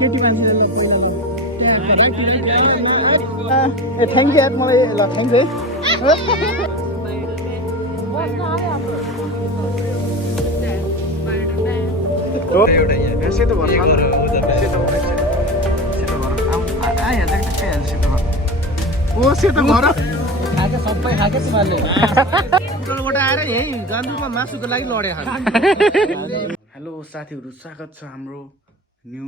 केटी मान्छेले ल पहिला ल त्यहाँ राखी ए थ्याङ्क यू यार मलाई ल थ्याङ्क यू है सेतो भएर ओ सेतो भएर खाके सबै खाके तिमीहरूले होटलबाट आएर यहीँ गान्तोकमा मासुको लागि लडे हेलो साथीहरू स्वागत छ हाम्रो न्यू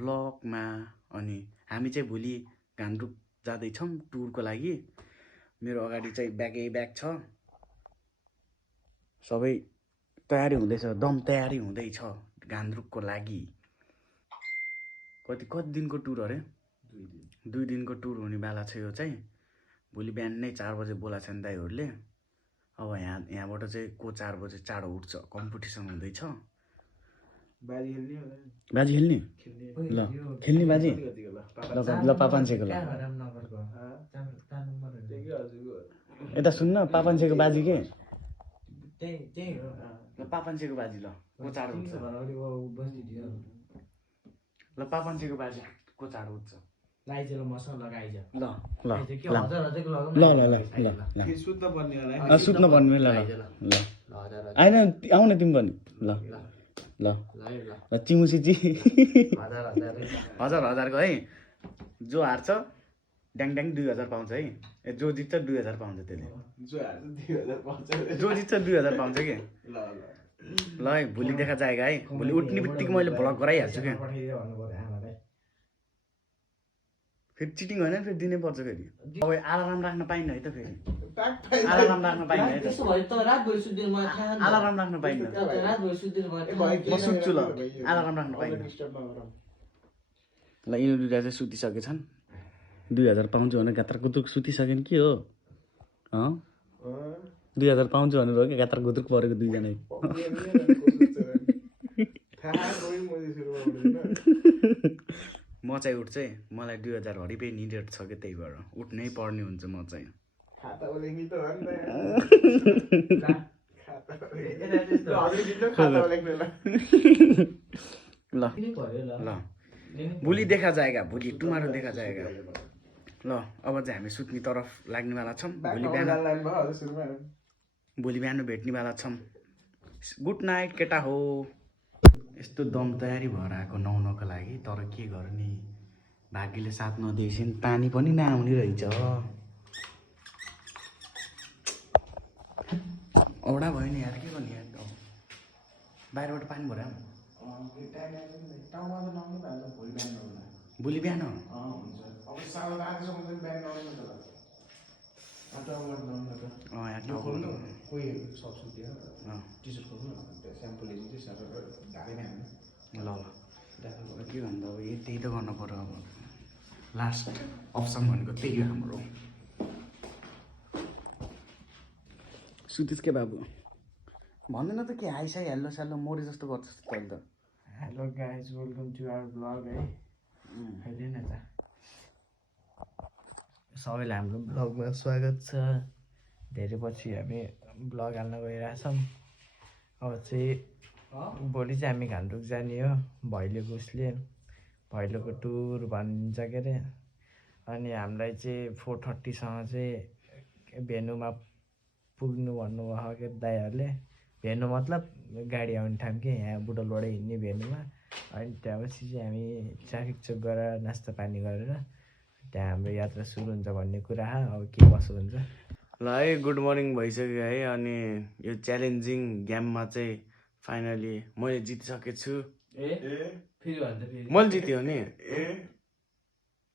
ब्लगमा। अनि हामी चाहिँ भोलि गान्तोक जाँदैछौँ टुरको लागि। मेरो अगाडि चाहिँ ब्याग छ, सबै तयारी हुँदैछ, दम तयारी हुँदैछ गान्तोकको लागि। कति दिनको टुर अरे? 2 दिनको टुर हुने बेला छ यो चाहिँ। भोलि बिहान नै 4 बजे बोलाएको छ नि दाइहरूले। अब यहाँबाट चाहिँ को 4 बजे चाँडो उठ्छ, कम्पिटिसन हुँदैछ। बाजी खेल्ने ल खेल्ने बाजी ल पापान्छेको ल यता सुन्न पापान्छेको बाजी के ल पापान्छेको बाजी ल को चाँडो उठ्छ ल पापान्छेको बाजी को चाँडो उठ्छ ल सुत्न पर्ने ल आइन आउ न तिमी पनि ल ल ल चिमुसिची 1000 है। जो हार्छ ड्याङ 2000 पाउँछ है। जो जित्छ 2000 पाउँछ। त्यसले जो जित्छ 2000 पाउँछ कि ल है। भोलि देखा जाएगा है। भोलि उठ्ने बित्तिकै मैले भ्लग गराइहाल्छु क्या। फेरि चिटिङ होइन, फेरि दिनै पर्छ। फेरि अब अलार्म राख्न पाइन्न है त। फेरि अलार्म राख्न पाइन्न है त। अलार्म राख्न पाइन्न। म सुत्छु ल, अलार्म राख्न पाइन्न ल। यिनीहरू दुईटा चाहिँ सुतिसकेछन्। 2000 पाउँछु भनेर गात्र गुद्रुक सुतिसकेन् कि हो? 2000 पाउँछु भनेर हो कि गात्र गुद्रुक परेको दुईजना। म चाहिँ उठ्छु है। मलाई 2000 हरिपे निडेड छ कि, त्यही भएर उठ्नै पर्ने हुन्छ। म चाहिँ ल भोलि देखा जाएगा, भोलि टुमारो देखा जाएगा ल। अब चाहिँ हामी सुत्ने तरफ लाग्नेवाला छौँ। भोलि बिहान भेट्नेवाला छौँ। गुड नाइट केटा हो। यस्तो दम तयारी भएर आएको नुहाउनको लागि। तर के गर्ने, भाग्यले साथ नदिएपछि पानी पनि नआउने रहेछ। औडा भयो नि यार, के गर्ने यार। बाहिरबाट पानी भर्यो भोलि बिहान ल के भन्दा अब त्यही त गर्नु पर्यो। अब लास्ट अप्सन भनेको त्यही हो हाम्रो। सुतिस् के बाबु? भन्दैन त के हाई साई हेल्लो सेल्लो मोरे जस्तो गर्छस् त तैँले त। Hello guys, welcome to our blog है। अहिले न त सबैलाई हाम्रो ब्लगमा स्वागत छ। धेरै पछि हामी ब्लग हाल्न गइरहेछौँ। अब चाहिँ भोलि चाहिँ हामी गान्तोक जाने हो। भैलोको उसले भैलोको टुर भनिन्छ के अरे। अनि हामीलाई चाहिँ 4:30सँग चाहिँ भेनुमा पुग्नु भन्नुभयो के दाइहरूले। भेनु मतलब गाडी आउने ठाउँ के, यहाँ बुटलबाटै हिँड्ने भेनुमा। अनि त्यहाँपछि चाहिँ हामी ट्राफिक चेक गरेर नास्ता पानी गरेर त्यहाँ हाम्रो यात्रा सुरु हुन्छ भन्ने कुरा। अब के कसो हुन्छ ल है। गुड मर्निङ भइसक्यो है। अनि यो च्यालेन्जिङ गेममा चाहिँ फाइनली मैले जितिसकेको छु। मैले जित्यो नि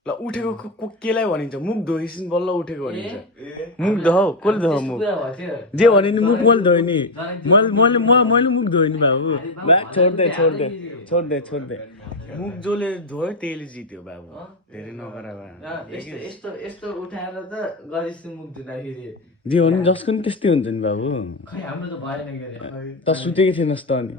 ल। उठेको केलाई भनिन्छ? मुख धोइसिन बल्ल उठेको भनिन्छ। मुख धो, कसले धो? मुख जे भने नि मुख मैले धोएँ नि। मैले मुख धोएँ नि बाबु। छोड्दे मुख जसले धोयो त्यहीले जित्यो बाबु। धेरै नगरा यस्तो उठाएर त गरिस् मुख धुँदाखेरि जे हो नि जसको नि त्यस्तै हुन्छ नि बाबु। खै हाम्रो त भएन के अरे। त सुतेकै थिएनस् त अनि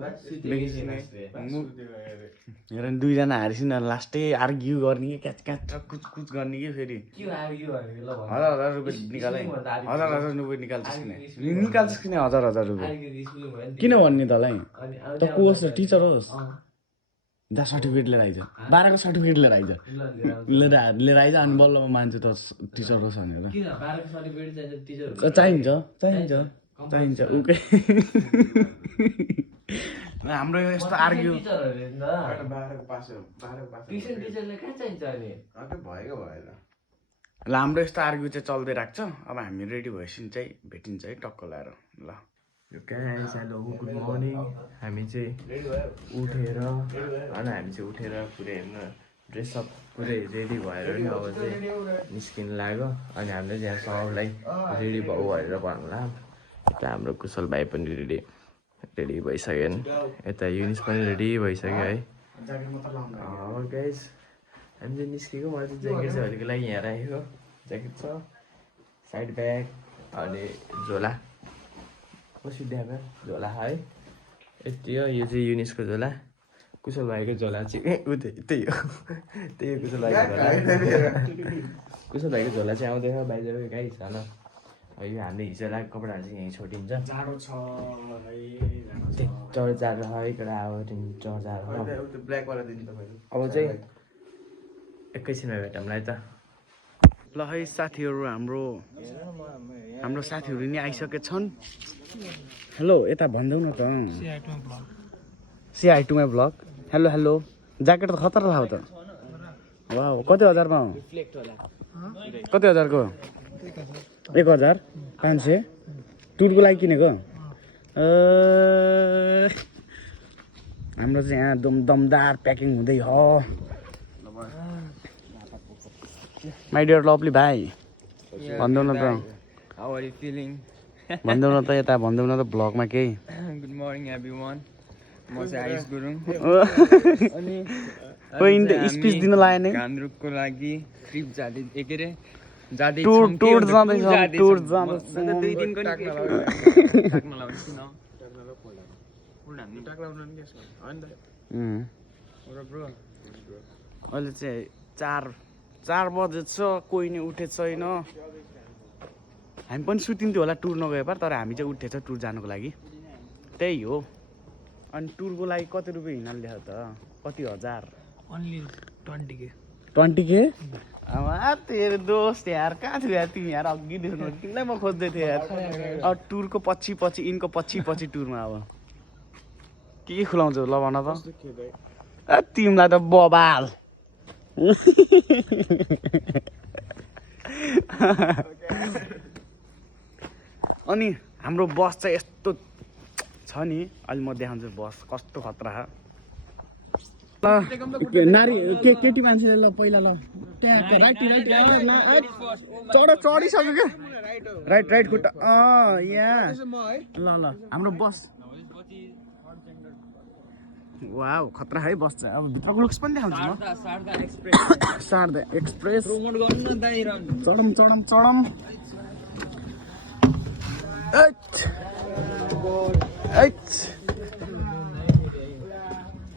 हेर नि दुईजना हारिसिन लास्टै आर्ग्यु गर्ने कि क्याच कुच गर्ने कि। फेरि 1000 रुपियाँ निकालै। 1000 रुपियाँ निकाल्छस् किन 1000 रुपियाँ किन भन्ने तँलाई? त को होस् टिचर होस्? जा सर्टिफिकेट लिएर आइज 12 को सर्टिफिकेट लिएर आइज लिएर आइज अनि बल्ल मान्छे त टिचर हो भनेर किन 12 को सर्टिफिकेट चाहिन्छ टिचर चाहिन्छ उकै हाम्रो यस्तो आर्ग्यु ट्युसन टिचरले कहाँ चाहिन्छ अनि ल हाम्रो यस्तो आर्ग्यु चाहिँ चल्दै राख्छ अब हामी रेडी भएपछि चाहिँ भेटिन्छ है टक्क लाएर ल गाइस हेलो गुड मर्निङ हामी चाहिँ उठेर अनि हामी चाहिँ उठेर पुरै हेर्नु ड्रेसअप पुरै रेडी भएर नि अब चाहिँ निस्किनु लाग्यो अनि हामीले यहाँ सबलाई रेडी भयो भनेर भन्ला यता हाम्रो कुशल भाइ पनि रेडी भइसक्यो यता युनिस पनि रेडी भइसक्यो है गाइस हामी चाहिँ निस्केको मैले चाहिँ ज्याकेट चाहिँ अहिलेको लागि यहाँ राखेको ज्याकेट छ साइड ब्याग अनि झोला कसरी देखाएको झोला है यति हो यो चाहिँ युनिसको झोला कुशल भाइको झोला चाहिँ त्यही हो कुशल भाइको झोला कुशल भाइको झोला चाहिँ आउँदैन बाहिर गाई छ न यो हामीले हिजो लगाएको कपडाहरू चाहिँ यहीँ छोडिन्छ जाडो छ चढ जाडो है कडा अब चढ जाडो ब्ल्याकवाला दिनु तपाईँले अब चाहिँ एकैछिनमा भेटौँला है त ल है साथीहरू हाम्रो साथीहरू नि आइसकेका छन् हेलो यता भनिदेऊ न त CI2 मा ब्लग हेलो ज्याकेट त खतरा लाग्यो त वाह कति हजारमा हो कति हजारको 1500 टुरको लागि किनेको हाम्रो चाहिँ यहाँ दमदार प्याकिङ हुँदै हो माई डियर लभली भाइ भन्देऊ न त भन्देऊ न त यता भन्देऊ न त ब्लगमा केही गुड मर्निङ एभ्रीवान म चाहिँ आयुष गुरुङ अनि कोही स्पिच दिन लाग्यो नि गान्द्रुकको लागि ट्रिप जाँदै टुर जाँदैछ 2 दिनको नि अहिले चाहिँ 4 बजे छ कोही नि उठेको छैन हामी पनि सुतिन्थ्यो होला टुर नगए पर तर हामी चाहिँ उठेछ टुर जानुको लागि त्यही हो अनि टुरको लागि कति रुपियाँ हिँड्न ल्यायो त कति हजार ओन्ली 20K अब तेरो दोस्त यार कहाँ थियो यार तिमी यार अघि देख्नु तिमीलाई म खोज्दै थिएँ यार अब टुरको पछि यिनको पछि टुरमा अब के खुलाउँछौ ल भन त तिमीलाई त बबाल अनि हाम्रो बस चाहिँ यस्तो छ नि अहिले म देखाउँछु बस कस्तो खतरा नारी केटी मान्छेले ल पहिला ल त्यहाँ राइट चढिसक्यो क्या राइट खुट्टा यहाँ ल हाम्रो बस वाउ खतरा है बस चाहिँ अब भित्रको लुक्स पनि देखाउँछु म शारदा एक्सप्रेस चढम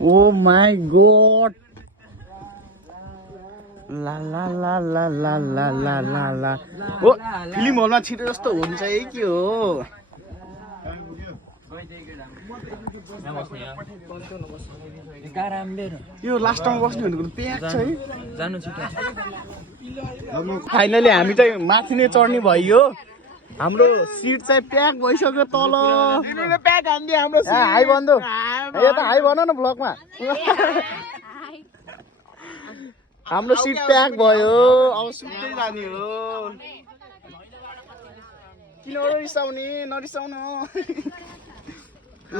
ओ माई गॉड ला ओ फिल्म हलमा छिटो जस्तो हुन्छ है के हो यो लास्ट टाइम बस्ने भनेको प्याक छ है जानु छिटो फाइनली हामी चाहिँ माथि नै चढ्ने भयो हाम्रो सिट चाहिँ प्याक भइसक्यो तल प्याक हान्दियो हाम्रो हाई भन्नु यता हाई भन न ब्लगमा हाम्रो सिट प्याक भयो अब सुत्दै जाने हो किन रिसाउने नरिसाउनु ल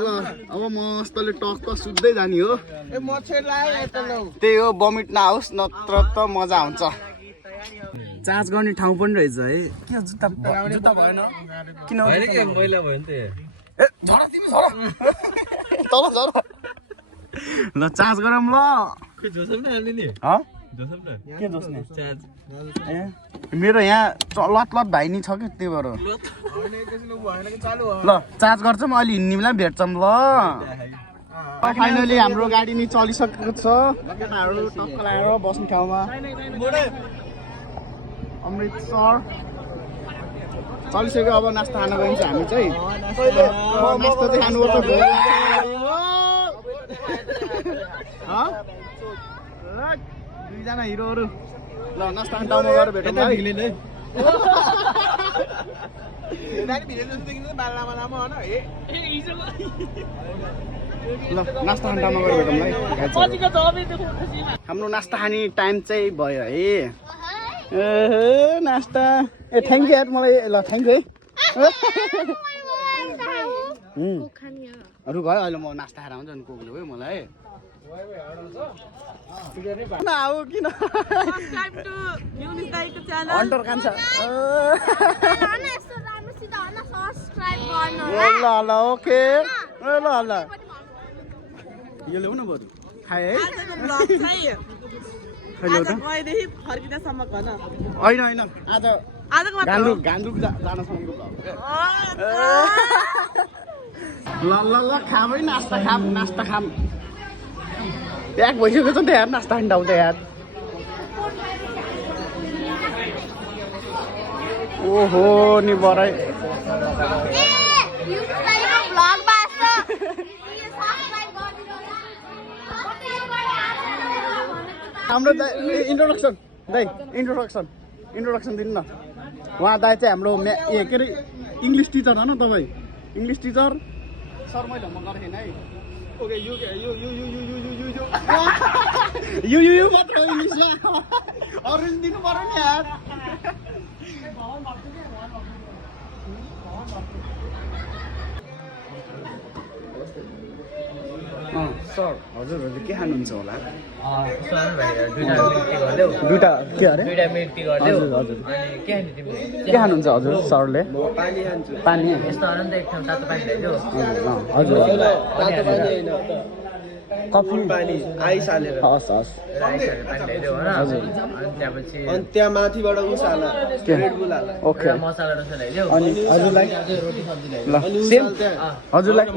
अब मस्तले टक्क सुत्दै जाने हो त्यही हो बमिट नआओस् नत्र त मजा आउँछ चार्ज गर्ने ठाउँ पनि रहेछ है के जुत्ता भएन किन मैला भयो नि त तल झर ल चार्ज गरौँ ल के जोस्ने मेरो यहाँ लत भाइ नि छ कि त्यही भएर ल चार्ज गर्छौँ अलि हिँड्ने बेला भेट्छौँ ल फाइनली हाम्रो गाडी नि चलिसकेको छ केटाहरू टक्क लगाएर बस्ने ठाउँमा अमृतसर चलिसक्यो अब नास्ता खान गइन्छ हामी चाहिँ नास्ता चाहिँ खानुपर्छ दुईजना हिरोहरू ल नास्ता खाने ठाउँमा गएर भेटौँ है ल नास्ता खाने ठाउँमा गएर भेटौँ है हाम्रो नास्ता खाने टाइम चाहिँ भयो है नास्ता ए थ्याङ्क यू यार मलाई ल थ्याङ्क यू है रुक है अहिले म नास्ता खाएर आउँछु अनि कोक्नु है मलाई किन अन्टर कान्छ ल ल ओके ल ल यो ल्याउ न बरु खाए है होइन होइन आज घान्द्रुक जानसम्मको ल ल ल खाम है नास्ता खाम प्याक भइसकेको छ नि त यार नास्ता खाने ठाउँ त यार ओहो नि बराई हाम्रो इन्ट्रोडक्सन दिनु न उहाँ दाइ चाहिँ हाम्रो के अरे इङ्ग्लिस टिचर हो न तपाईँ इङ्ग्लिस टिचर सर मैले म गरेको थिएन है ओके यो मात्र हो इङ्ग्लिसमा अरू दिनु पर्यो नि यार सर हजुर के खानुहुन्छ होला दुईटा के अरे हजुर हजुर के खानुहुन्छ हजुर सरले पानी हजुर कफी पानी आइस हालेर हस् हस् हजुर अनि त्यहाँ माथिबाट उस हाल ओके अनि हजुरलाई ल सेम हजुरलाई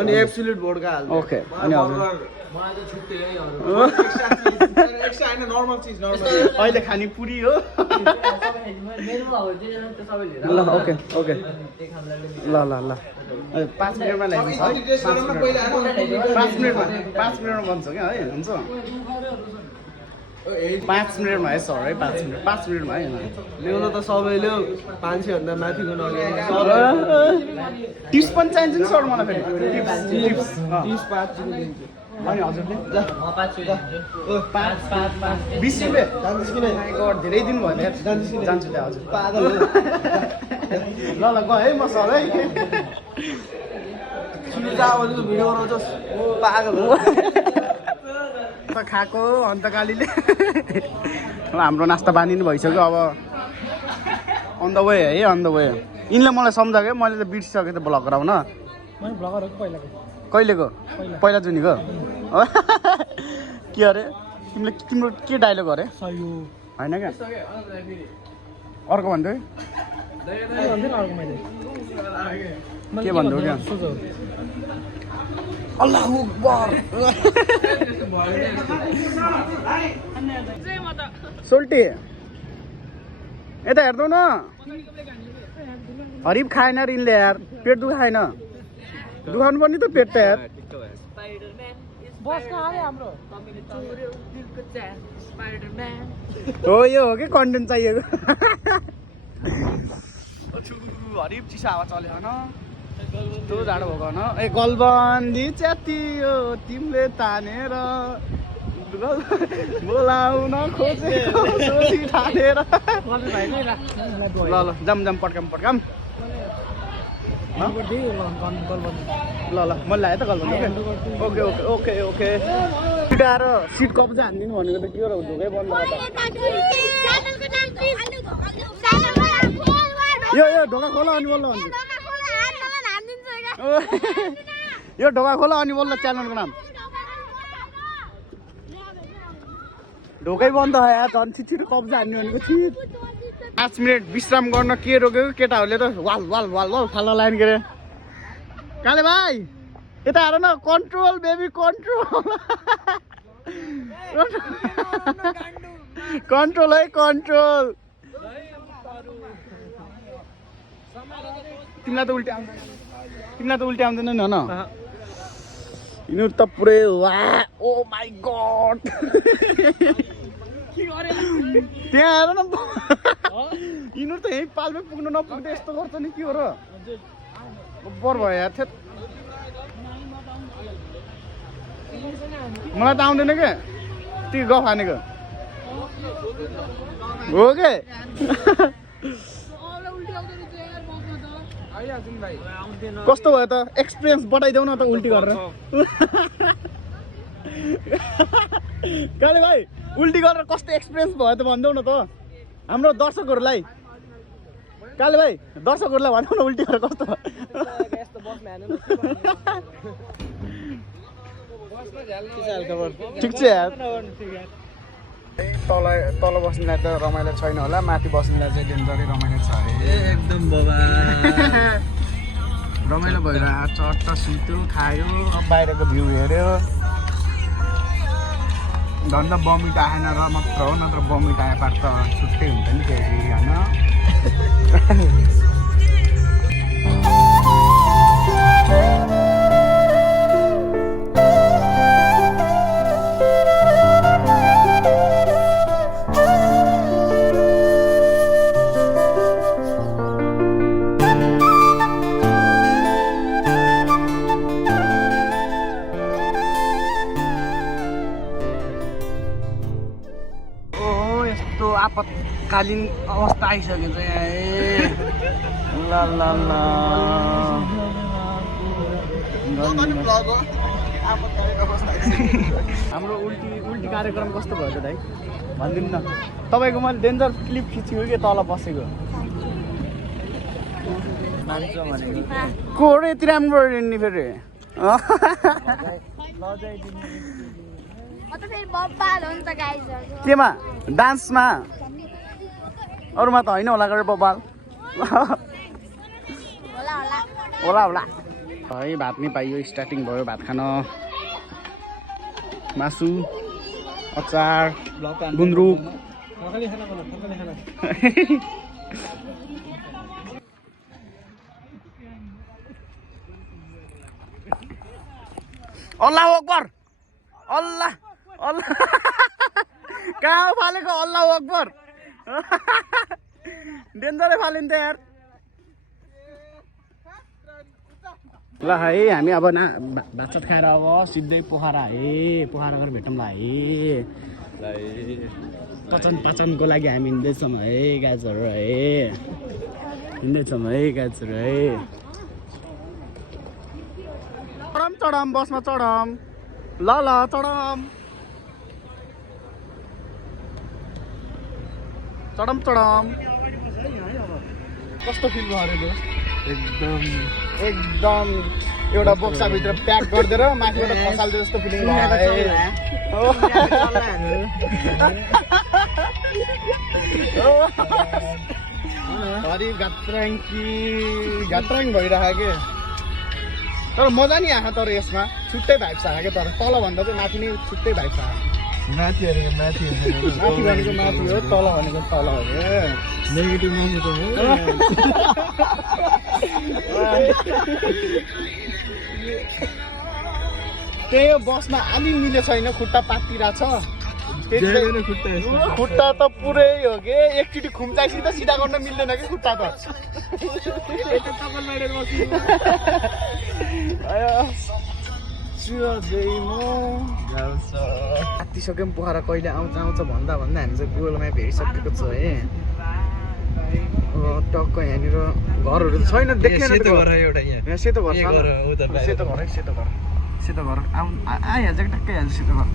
अनि एब्सोल्युट भोडका हाल ओके अनि हजुर अहिले खाने पुरी हो ल ओके ओके ल ल ल 5 मिनटमा ल्याइदिन्छ है 5 मिनटमा भन्छ क्या है हुन्छ 5 मिनटमा है सर है 5 मिनटमा है ल्याउनु त सबैले 500 भन्दा माथिको नल्याउनु टिप्स पनि चाहिन्छ नि सर मलाई फेरि टिप्स 5 दिन्छु अनि हजुरले ल म 5 दिन्छु 20 रुपैयाँ जान्छ किन धेरै दिन भयो यार जान्छु त्यहाँ हजुर पागल ल ल गए है म सर है सुनिजावलीको भिडियो बनाउँछस् पागल हो खाएको अन्तकालीले हाम्रो नास्ता बानी नि भइसक्यो अब अन द वे है अन द वे यिनले मलाई सम्झायो मैले त बिर्सिसकेँ त ब्लग गराउन कहिलेको पहिला जुनीको के अरे तिम्रो के डायलग अरे होइन क्या अर्को भन्दै के भन्दै क्या अल्लाहु अक्बर सोल्टी यता हेर्दौ न हरिफ खाएन रिनले यार पेट दुखाएन दुखाउनु पर्ने त पेट त यार हो यो हो कि कन्टेन्ट चाहिएको हरिफ चिसा हावा चल्यो न यस्तो जाडो भएको न ए गलबन्दी च्यातियो तिमीले तानेर बोलाउन खोजेको सोची ठानेर ल ल जाम पटकाम ल मैले ल्याएँ त गलबन्दी ओके ओके ओके ओके छिटाएर सिट कब्जा हानिदिनु भनेको त के हो ढोकै बन्द यो ढोका खोला अनि बोल्नु भन्छु यो ढोका खोला अनि बोल्नु च्यानलको नाम ढोकै बन्द यार झन् छिटो कब्जा हान्ने भनेको छिट 5 मिनट विश्राम गर्न के रोक्यो केटाहरूले त वाल वाल वाल वाल थाल्न लाइन के अरे काले भाइ यता हेर न कन्ट्रोल बेबी कन्ट्रोल कन्ट्रोल है कन्ट्रोल तिमीलाई त उल्टी आउँदैन नि न यिनीहरू त पुरै वा ओ माई गड त्यहाँ आएर न यिनीहरू त यहीँ पालमै पुग्नु नपुग्दै यस्तो गर्छ नि के हो र बर भयो यार थेत मलाई त आउँदैन क्या त्यो गफ हानेको हो के कस्तो भयो त एक्सपिरियन्स बताइदेऊ न त उल्टी गरेर काले भाइ उल्टी गरेर कस्तो एक्सपिरियन्स भयो त भनिदेऊ न त हाम्रो दर्शकहरूलाई काले भाइ दर्शकहरूलाई भनिदेऊ न उल्टी गरेर कस्तो भयो ठिक छ यार तल बस्नेलाई त रमाइलो छैन होला माथि बस्नेलाई चाहिँ डेन्जरै रमाइलो छ अरे एकदम बाबा रमाइलो भएर चट्ट सुत्यो खायो बाहिरको भ्यू हेऱ्यो झन् त बमिट आएन र मात्र हो नत्र बमिट आए पार त छुट्टै हुन्छ नि फेरि होइन आपतकालीन अवस्था आइसक्यो चाहिँ ल ल ल हाम्रो उल्टी कार्यक्रम कस्तो भयो त दाइ भनिदिनु न तपाईँको मैले डेन्जर क्लिप खिच्यो कि तल बसेको को रे यति राम्रो नि फेरि केमा डान्समा अरूमा त होइन होला गरेर बबाल होला होला है भात नि पाइयो स्टार्टिङ भयो भात खान मासु अचार गुन्द्रुक अल्लाहु अकबर अल्लाह अल्लाह कहाँ फालेको अल्लाहु अकबर डेन्जरै फालिन्छ यार ल है हामी अब भात खाएर अब सिधै पोखरा है पोखरा गएर भेटौँला है पाचनको लागि हामी हिँड्दैछौँ है गाजहरू है हिँड्दैछौँ है गाजहरू है चढम बसमा चढम ल ल चढम चढम चढम कस्तो फिल भयो अरे एकदम एकदम एउटा बक्साभित्र प्याक गरिदिएर माथिबाट खसाल्दियो जस्तो फिलिङ भयो हरि घात्राङ भइरहेको के तर मजा नि आएको तर यसमा छुट्टै भाइब्स आयो क्या तर तलभन्दा चाहिँ माथि नै छुट्टै भाइब्स आयो माथि भनेको माथि हो तल भनेको तल हो नेगेटिभ मान्छे त्यही हो बसमा अलि मिले छैन खुट्टा पातिरहेछ खुट्टा त पुरै हो कि एकचोटि खुम्चाइसि त सिधा गर्न मिल्दैन कि खुट्टा त आत्तिसक्यौँ पोखरा कहिले आउँछ आउँछ भन्दा भन्दा हामी चाहिँ गुगल म्याप हेरिसकेको छ है टक्क यहाँनिर घरहरू छैन देख्दैन सेतो घर सेतो घर आइहाल्छ कि टक्कै हाल्छ सेतो घर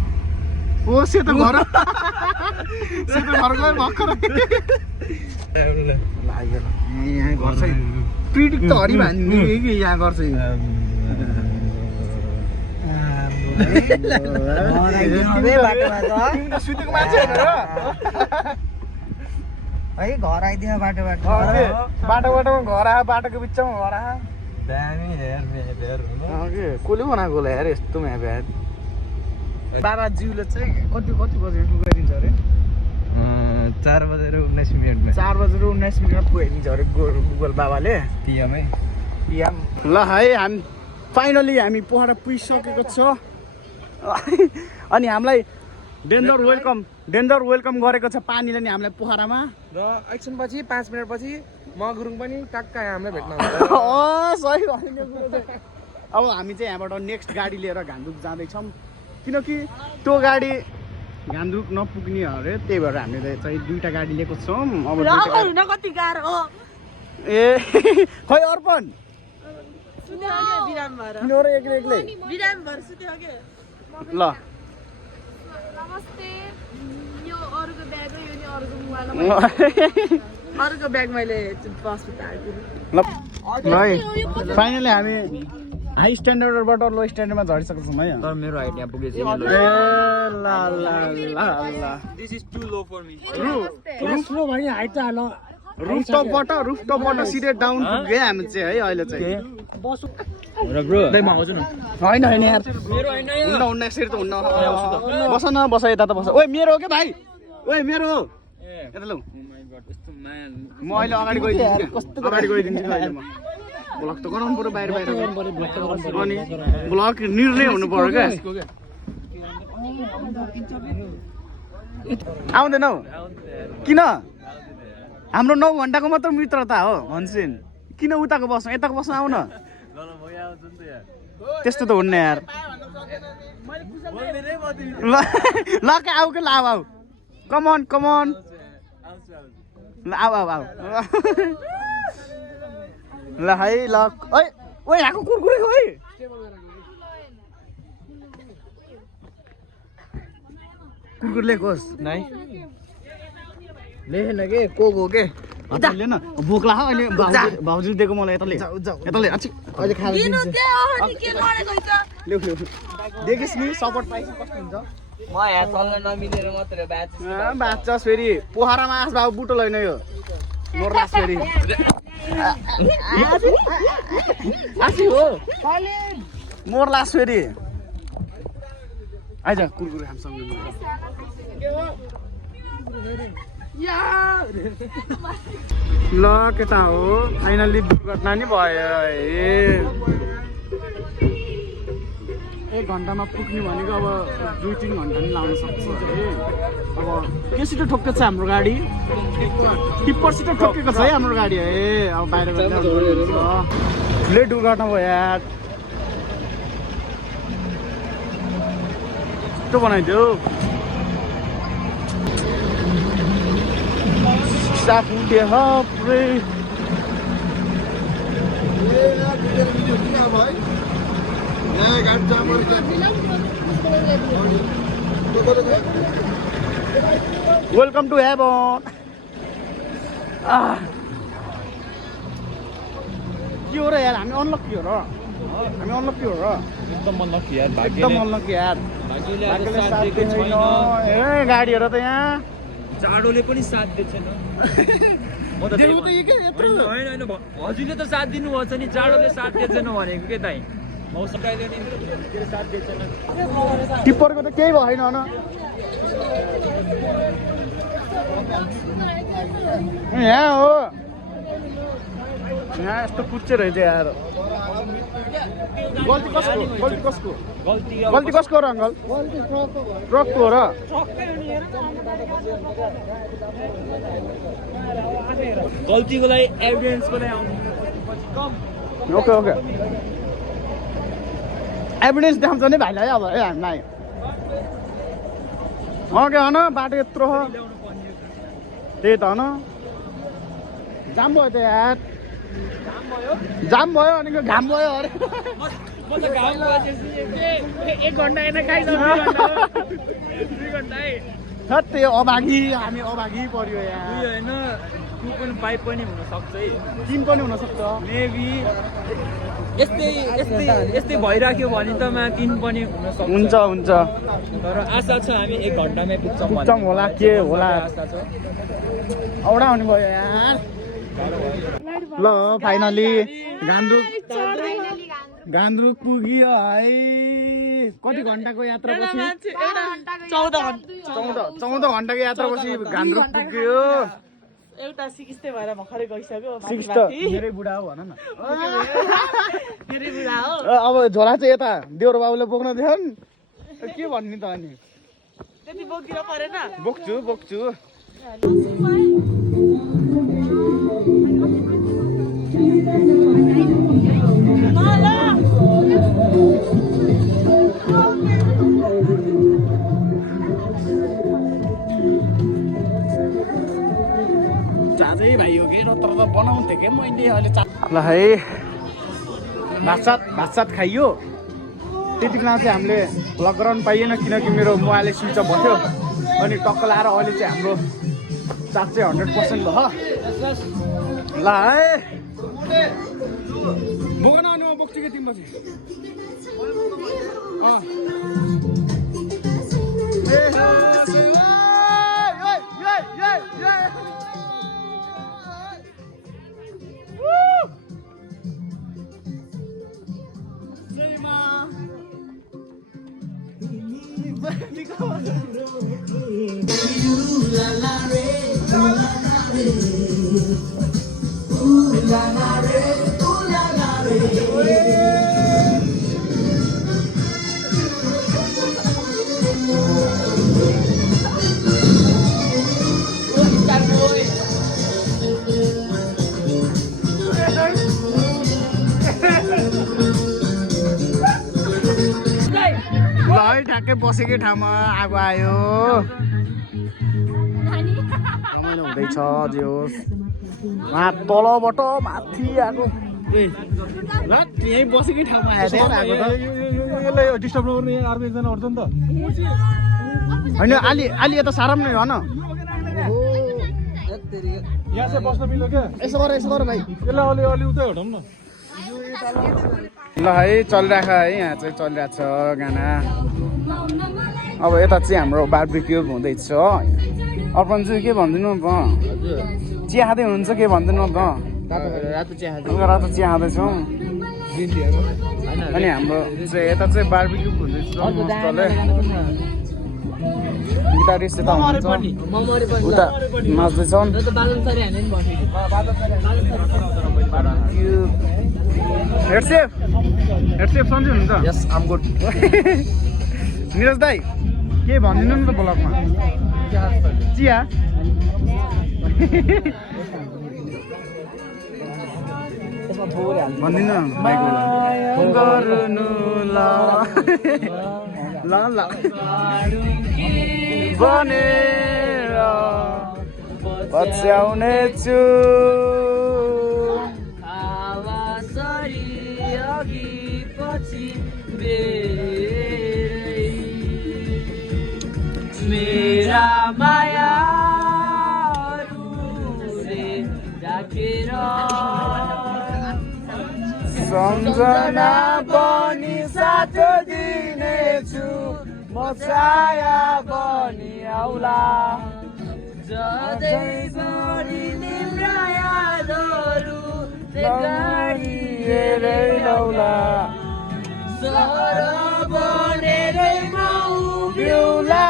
ओ सेतो घर सेतो घरको भर्खर यहाँ घर छ प्रिडिक्ट त हरि भन्ने कि यहाँ घर छ सुतेको मान्छे होइन र है घर आइदियो बाटोमा घर आयो बाटोको बिचमा घर आयो कसले बनाएको होला यार यस्तो म्याप यार बाबाज्यूले चाहिँ कति बजेर पुगाइदिन्छ अरे 4:19 मिनटमा 4:19 मिनटमा पुगाइदिन्छ अरे गुगल बाबाले पिएम ल है हामी फाइनली हामी पोखरा पुगिसकेको छ अनि हामीलाई डेन्जर वेलकम गरेको छ पानीले नि हामीलाई पोखरामा र एकछिनपछि 5 मिनटपछि म गुरुङ पनि टक्क हामीलाई भेट्न सही होइन कुरो चाहिँ। अब हामी चाहिँ यहाँबाट नेक्स्ट गाडी लिएर घान्द्रुक जाँदैछौँ किनकि त्यो गाडी घान्द्रुक नपुग्ने अरे त्यही भएर हामीले चाहिँ 2टा गाडी लिएको छौँ। अब कति गाह्रो हो ए खै अर्पण बिराम भएर किन र एक्लै बिराम भएर सुत्यो के ल नमस्ते यो अरूको ब्याग हो यो नि अरूको मोबाइल अरूको ब्याग मैले बसमा हाल्दिनु ल है फाइनली हामी हाई स्ट्यान्डर्डबाट लो स्ट्यान्डर्डमा झरिसकेको छौँ है। तर मेरो हाइट यहाँ पुगेछ ए ल ल ल this is too low for me slow भयो हाइट त हाल रुफटपबाट सिधै डाउन पुग्यो हामी चाहिँ है अहिले चाहिँ र ब्रो म आउँछु न होइन होइन यार मेरो हैन हुन्न यसरी त हुन्न बस न बस यता त बस ओए मेरो हो के भाइ ओए मेरो हो यता लौ यस्तो माया म अहिले अगाडि गइदिन्छु अगाडि गइदिन्छु अहिले म ब्लक त गराउनु पर्यो बाहिर अनि ब्लक निर्णय हुनु पर्यो क्या आउँदैनौ किन हाम्रो 9 घन्टाको मात्र मित्रता हो भन्छन् किन उताको बस्नु यताको बस्नु आउन त्यस्तो त हुन्न यार ल के आऊ के ल आऊ कमन ल आऊ ल है ल ओइ ओइ यहाँको कुरकुरे खोइ कुरकुरे लेखोस् नाइ लेखेन के को के ले न भोक लाग्यो अहिले भाउजूले दिएको मलाई यता ले यता ले अहिले खाएर दिनु दिन्छ के हो नि के गरेको हुन्छ ल्याउ देखिस् नि सपोर्ट पाइस कस्तो हुन्छ म यहाँ चल्न नमिलेर मात्र ब्याच बाँच्छस् फेरि पोखरामा आस बाबु बुटो लैन यो मोर्लास फेरि आसी हो मोर्लास फेरि आइज कुरकुरे हामीसँग ल केटा हो फाइनली दुर्घटना नि भयो एक घन्टामा पुग्ने भनेको अब 2-3 घन्टा नि लाउन सक्छ है। अब के सिटो ठोक्केको छ हाम्रो गाडी टिप्पर सिटो ठोक्केको छ है हाम्रो गाडी है। अब बाहिर ले दुर्घटना भयो यार यस्तो बनाइदियो साफुटे हप्रे वेलकम टू हेभन के हो र यार हामी अनलक्की हो र एकदम अनलकी यार एकदम अनलक्की यार भाग्यले साथ दिएको छैन ए गाडीहरू त यहाँ चाडोले पनि साथ दिएको छैन म त देऊ त के यत्रो होइन हजुरले त साथ दिनुभएको छ नि चाडोले साथ दिएको छैन भनेको के दाइ मौसम गाइले नि साथ दिएको छैन टिप्परको त केही भएन न यहाँ हो यहाँ यस्तो पुच्चे रहेछ यार गल्ती कसको गल्ती कसको र अङ्कल ट्रकको हो र गल्तीको लागि एभिडेन्सको लागि आउनु ओके एभिडेन्स देखाउँछ नि भाइलाई अब ए हामीलाई के हन बाटो यत्रो हो त्यही त हन जाम भयो त यार जाम भयो अनि घाम भयो अरे म त घाम एक घन्टा होइन खाइसक्यो 2 घन्टा है सत्य हामी अभागी पर्यो यार उयो होइन 2.5 पनि हुन सक्छ है 3 पनि हुन सक्छ मेबी यस्तै भइराख्यो भने त मा 3 पनि हुन सक्छ हुन्छ तर आशा छ हामी 1 घन्टामै पुग्छौँ होला के होला आशा छ औडा हुने भयो यार ल फाइनली गान्द्रुक पुग्यो है कति घन्टाको यात्रा पछि 14 घन्टाको यात्रा पछि गान्द्रुक पुग्यो एउटा सिकिस्ते भएर भर्खरै गइसक्यो धेरै बुढा हो भन न धेरै बुढा हो अब झोला चाहिँ यता देउरा बाबुले बोक्न दिएन के भन्ने त अनि त्यति बोकिन परेन बोक्छु चाँजै भाइ हो कि र तर त बनाउँथेँ क्या मैले अहिले ल है भातसात खाइयो त्यति बेला चाहिँ हामीले भ्लग गराउनु पाइएन किनकि मेरो मोबाइल स्विच अफ भयो अनि टक्क लाएर अहिले चाहिँ हाम्रो चाट चाहिँ 100% भयो ल है बोक न अनि म बोक्छु कि तिमी है ठ्याक्कै बसेकै ठाउँमा आगो आयो रमाइलो हुँदैछ जे होस् तलबाट माथि आएको यहीँ बसेकै ठाउँमा आयो डिस्टर्ब नगर्नु यहाँ अर्को एकजना अड्छ नि त होइन अलि यता सारम नै हो न यहाँ चाहिँ बस्न मिल्यो क्या यसो गर भाइ यसलाई अलि उतै हटाउँ न ल है चलिरहेको है यहाँ चाहिँ चलिरहेको छ गाना अब यता चाहिँ हाम्रो बार्बिक्यू हुँदैछ अर्पण चाहिँ के भनिदिनु अब चिया खाँदै हुनुहुन्छ के भनिदिनु अब रातो चिया खाँदैछौँ अनि हाम्रो चाहिँ यता चाहिँ बार्बिक्यू हुँदैछ मजाले गिटारिस्ट यता हुनुहुन्छ उता नाच्दैछौँ हेडसेफ सन्चै हुनुहुन्छ यस आम गुड निरज दाई के भनिदिनु नि त ब्लगमा चिया भनिदिनु गर्नु ल बनेर पछ्याउने छु मेरा मायाहरूले ढाकेर सम्झना बनी साथ दिनेछु म छाया बनी आउला जसरी तिम्रा यादहरू हेरै आउला सहर बनेरै बिउला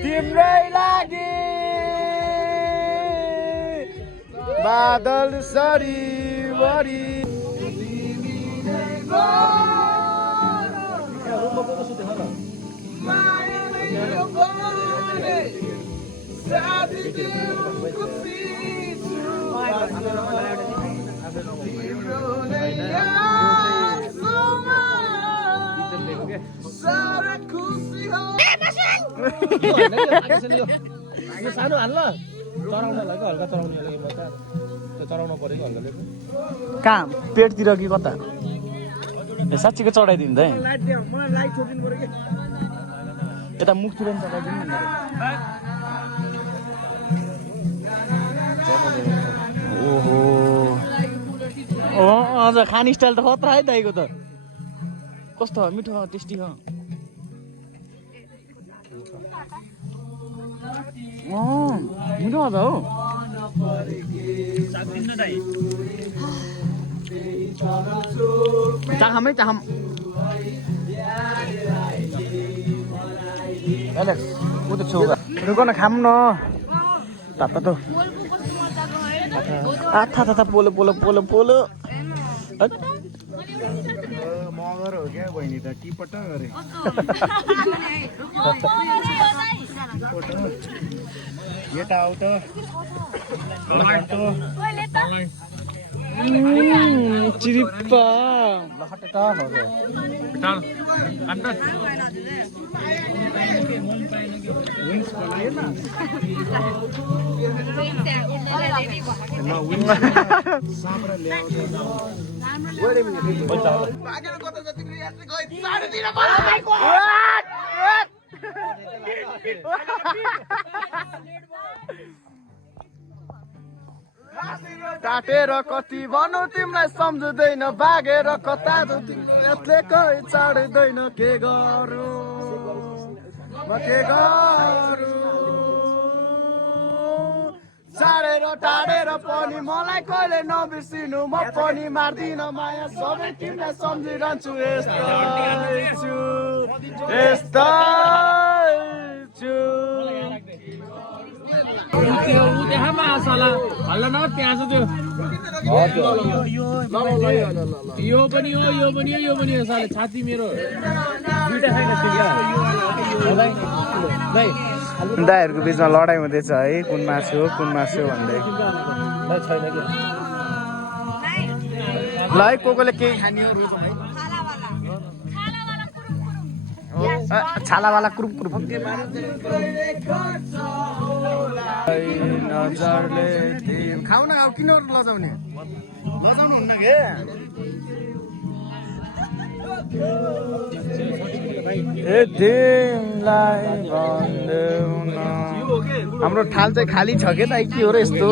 तिम्रै लागि बादल सरीवरी सानो हाल्न चराउनलाई कि हल्का चराउने त्यो चराउनु पऱ्यो कि हल्का कहाँ पेटतिर कि कता ए साँच्चीको चढाइदिनु त यता मुखतिर पनि चढाइदिनु ओहो हजुर खाने स्टाइल त खतरा है दाइको त कस्तो मिठो टेस्टी छ मिठो छ हो चाहमै चाहम ऊ त छेउ रुक न खाम न ताता त आथा पोलो पोलो पोलो पोलो नगर हो क्या बहिनी त टिपट गरे यता आउ त चिरिप्पा टाटेर कति भनौ तिमीलाई सम्झँदैन भागेर कता यसले कहीँ चाड्दैन के गरौँ म के गरौँ चाडेर टाडेर पनि मलाई कहिले नबिर्सिनु म पनि मार्दिन माया सबै तिमीलाई सम्झिरहन्छु यस्तै छु त्यहाँ मासला हल्ला न त्यहाँ छ त्यो यो पनि हो यो पनि हो यो पनि हो साले छाती मेरो दुईटा खाइन दाइहरूको बिचमा लडाइँ हुँदैछ है कुन मासु हो भन्दै ल है कोले केही खाने हो छालावाला कुरुप कुरुप नजरले खाउ न अब किन लजाउने लजाउनु हुन्न के तिमीलाई भन्देऊ न हाम्रो ठाल चाहिँ खाली छ के त के हो र यस्तो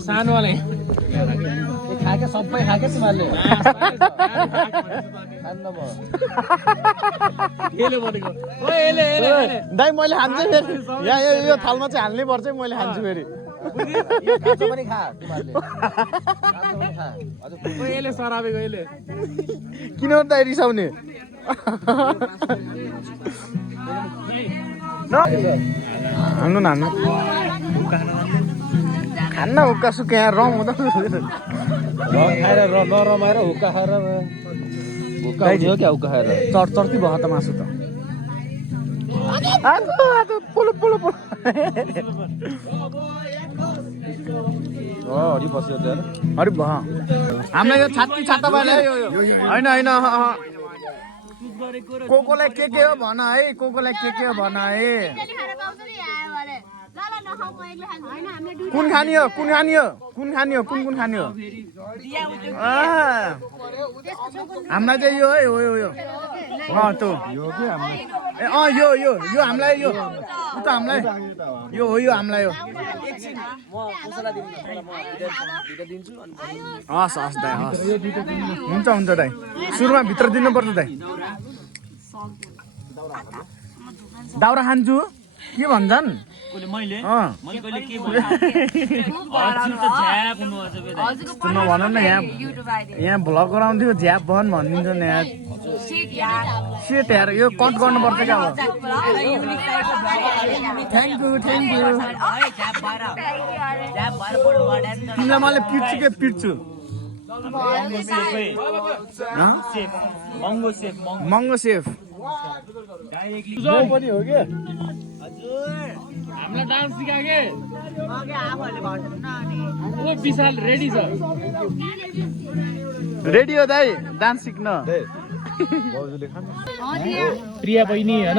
सानोवाला खाके सबै खाके तिमीहरूले दाइ मैले खान्छु फेरि यहाँ यो थालमा चाहिँ हाल्नै पर्छ मैले खान्छु फेरि किन दाइ रिसाउने हान्नु न हान्नु खान्न हुक्का सुक्का यहाँ रम हुँदा खाएर नरमाएर हुक्का खाएर हुक्का हो क्या हुक्का खाएर चर्ती भयो त मासु त पोलो पोलो पोलो हरि बस्यो त्यहाँ अरे भयो हामीलाई यो छाती छाता भयो होइन होइन कोकोलाई के हो भन है कोकोलाई के हो भन है कुन खाने हो कुन खाने हो कुन खाने हो कुन खाने हो हामीलाई चाहिँ यो है हो यो त्यो यो हामीलाई यो उता हामीलाई यो हो यो हामीलाई यो हस् हस् दाइ हस् हुन्छ हुन्छ दाइ सुरुमा भित्र दिनुपर्छ दाइ दाउरा खान्छु के भन्छन् मैले के भन न यहाँ भ्लग गराउँथ्यो झ्याप भन भनिदिन्छ नि यहाँ सेट यार यो कट गर्नुपर्छ क्या अब थ्याङ्क यू तिमीलाई मैले पिट्छु के पिट्छु महँगो सेफ पनि हो क्या हामीलाई डान्स सिकाके ओ विशाल रेडी छ रेडी हो दाइ डान्स सिक्न प्रिया बहिनी होइन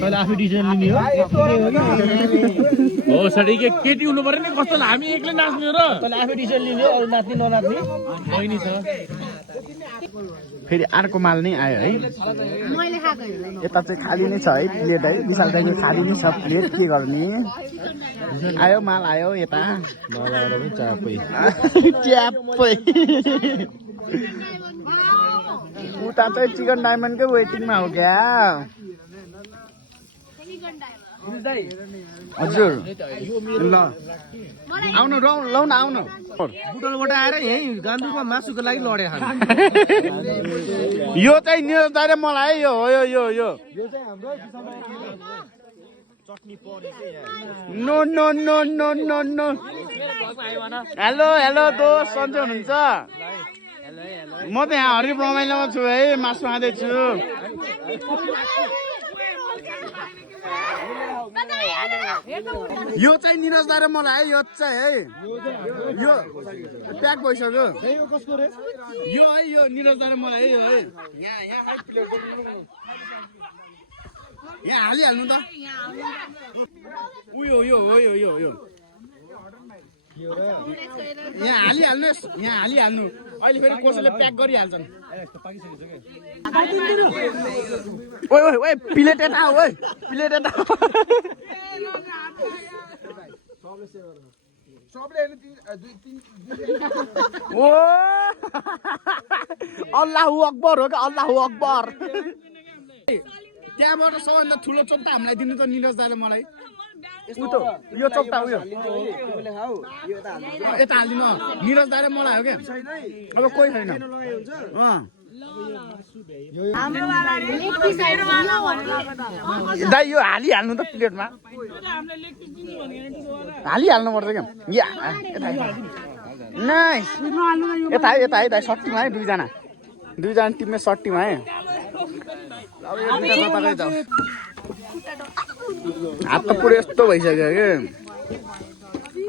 पहिला आफै डिसिजन लिने हो सरी के केटी हुनु पर्यो नि कस्तो हामी एक्लै नाच्ने हो र पहिला आफै डिसिजन लिने अरू नाच्ने ननाच्ने बहिनी छ फेरि अर्को माल नै आयो है यता चाहिँ खाली नै छ है प्लेट है विशाल दाइको खाली नै छ प्लेट के गर्ने आयो माल आयो यता च्यापै उता चाहिँ चिकन डायमन्डकै वेटिङमा हो क्या हजुर ल आउनु लौ न आउनु बुटलबाट आएर यहीँ गान्तोकमा मासुको लागि लडे यो चाहिँ निरज दाइले मलाई यो हो यो no no no no no no hello hello दोस्त सन्चै हुनुहुन्छ म त यहाँ हरिप रमाइलोमा छु है मासु खाँदैछु यो चाहिँ निरज दाइ र मलाई है यो चाहिँ है यो प्याक भइसक्यो यो है यो निरज दाइ र मलाई है यो है यहाँ हालिहाल्नु त उयो यो हो यो यो यो यहाँ हालिहाल्नुहोस् यहाँ हालिहाल्नु अहिले फेरि कसैले प्याक गरिहाल्छन् ओइ ओइ ओइ प्लेट यता आऊ ओइ प्लेट यता ओ अल्लाहु अकबर हो क्या अल्लाहु अकबर त्यहाँबाट सबभन्दा ठुलो चोप्टा हामीलाई दिनु त निरज दाले मलाई यो चोप्टा उयो यता हालिदिनु निरज दाले मलाई हो क्या अब कोही छैन दाइ यो हालिहाल्नु त प्लेटमा हालिहाल्नु पर्छ क्या नाइस यता है दाइ सट्टीमा है दुईजना टिममा सट्टीमा है हात त पुरै यस्तो भइसक्यो कि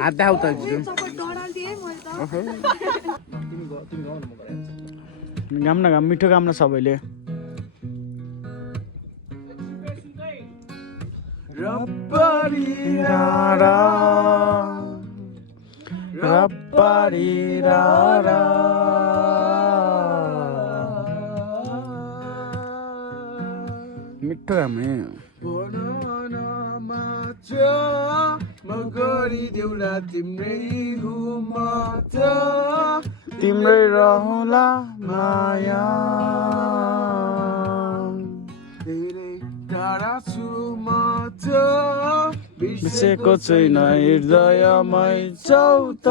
हात देखाउ त घाम न घाम मिठो घाम न सबैले मिठो घाम गरिदेऊला तिम्रै रहला माया धेरै टाढा छु म त बिर्सेको छैन हृदयमै छौ त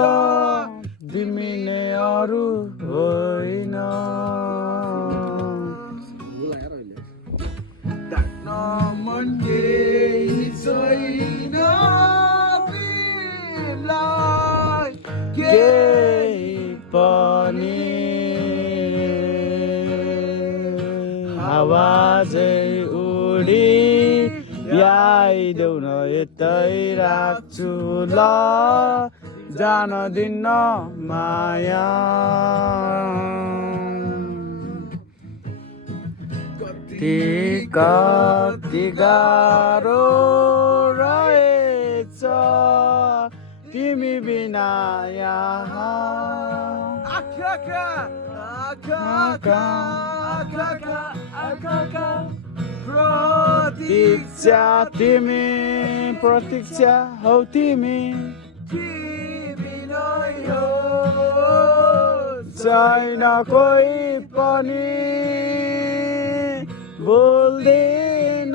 तिमी नै अरू होइन मन केही छैन तिमीलाई केही पनि आवाजै उडी ल्याइदेऊ न यतै राख्छु ल जान दिन्न माया कति गाह्रो रहेछ तिमी बिना यहाँ प्रतीक्षा तिमी प्रतीक्षा हौ तिमी छैन कोही पनि बोल्दैन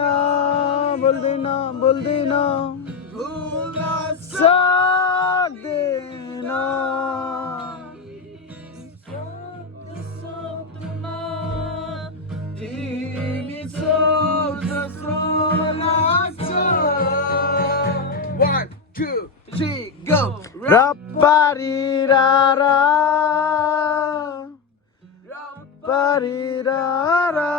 बोल्दैन बोल्दैन भुल्न सक्दैन तिमी जस्तो लाग्छ 1 2 3 go रप्पारी रारा रप्पारी रारा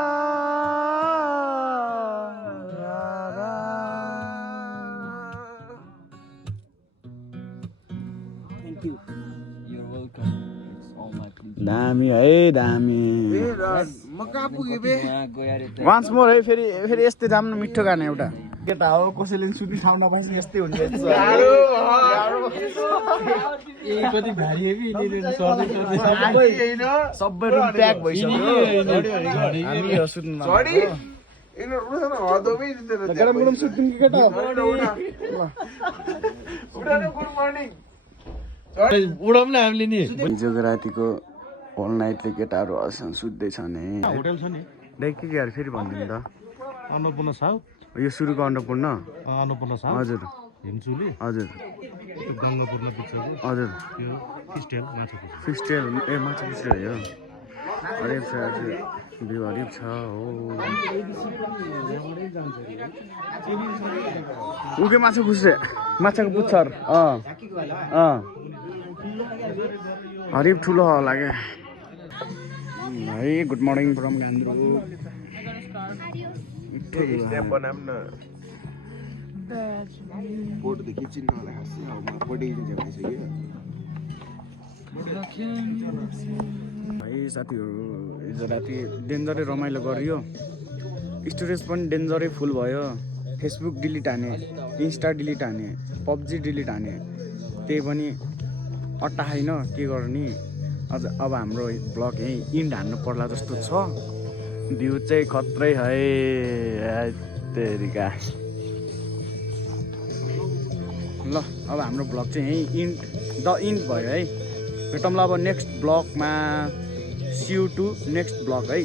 दामी है दामी वान्स मोर है फेरि यस्तै राम्रो मिठो गाना एउटा केटा हो कसैले सुत्ने ठाउँ नपाएपछि यस्तै हुन्छ सबै रुम प्याक भइसक्यो हामी सुत्नु हिजोको रातिको होल नाइटले केटाहरू हसँग सुत्दैछन् है होटल छ नि दाइ के अरे फेरि भनिदिनु त अन्नपूर्ण साउथ यो सुरुको अन्नपूर्ण अन्नपूर्ण साउथ हजुर हिमचुली हजुर गङ्गापूर्ण पिक्चरको हजुर त्यो फिस्टेल माछा पिक्चर फिस्टेल ए माछा पिस्टेल हो हरिब छ भ्यू हरिब छ हो उके माछा पुच्छे माछाको पुच्छर हरिब ठुलो होला क्या है गुड मर्निङ फ्रम गान्द्रुक बनाऊँ न फोटोदेखि चिन्नु होला खास म फोटो भइसक्यो है साथीहरू हिजो राति डेन्जरै रमाइलो गरियो स्टोरेज पनि डेन्जरै फुल भयो फेसबुक डिलिट हाने इन्स्टा डिलिट हाने पब्जी डिलिट हाने त्यही पनि अट्टा छैन के गर्ने अझ अब हाम्रो ब्लग यहीँ इन्ड हान्नु पर्ला जस्तो छ भ्यू चाहिँ खत्रै है तेरिका ल अब हाम्रो ब्लग चाहिँ यहीँ इन्ड भयो है भेटौँला अब नेक्स्ट ब्लगमा see you to next blog है